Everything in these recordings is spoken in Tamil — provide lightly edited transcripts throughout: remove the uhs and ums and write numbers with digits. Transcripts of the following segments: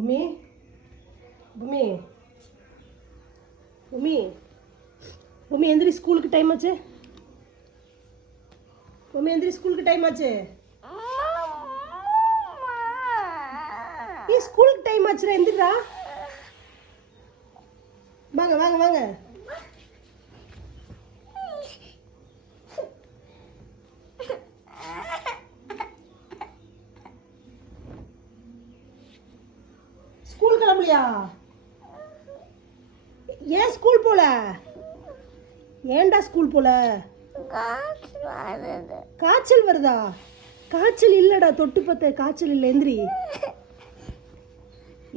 பூமி பூமி பூமி பூமி எந்திரி, ஸ்கூலுக்கு டைம் ஆச்சு. பூமி எந்திரி, ஸ்கூலுக்கு டைம் ஆச்சு. ஸ்கூலுக்கு டைம் ஆச்சுடா, எந்திரா. வாங்க வாங்க வாங்க. ஸ்கூல் கிளம்பலையா? ஏன் ஸ்கூல் போல? ஏன்டா ஸ்கூல் போல? காய்ச்சல் வருதா? காய்ச்சல் இல்லடா, தொட்டு பார்த்த காய்ச்சல் இல்லை. எந்திரி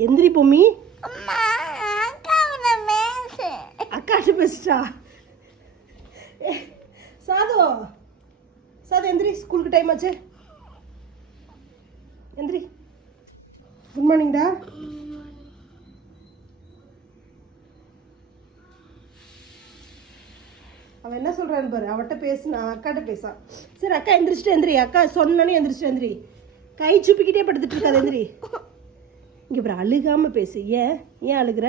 எந்திரி பொம்மி. அக்காட்ட பேசுட்டா. சாது சாது எந்திரி, ஸ்கூலுக்கு டைம் ஆச்சு. எந்திரி. குட் மார்னிங்டா. அவன் என்ன சொல்றான்னு பாரு. அவட்ட பேசு, நான் அக்காட்ட பேசா. சரி அக்கா எந்திரிச்சிட்டு எந்திரி. அக்கா சொன்னோன்னே எந்திரிச்சிட்டு எந்திரி. கை சுப்பிக்கிட்டே படுத்துட்டு இருக்காது. எந்திரி. இங்க பாரு, அழுகாம பேசு. ஏன் அழுகுற?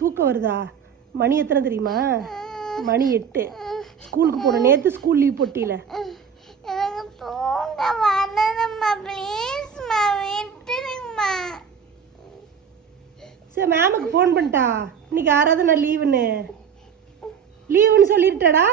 தூக்கம் வருதா? மணி எத்தனை தெரியுமா? மணி 8. ஸ்கூலுக்கு போன. நேத்து ஸ்கூல் லீவ் போட்டியில. சரி மேமுக்கு ஃபோன் பண்ணிட்டா, இன்னைக்கு ஆராதனை லீவுன்னு சொல்லிருட்டாடா.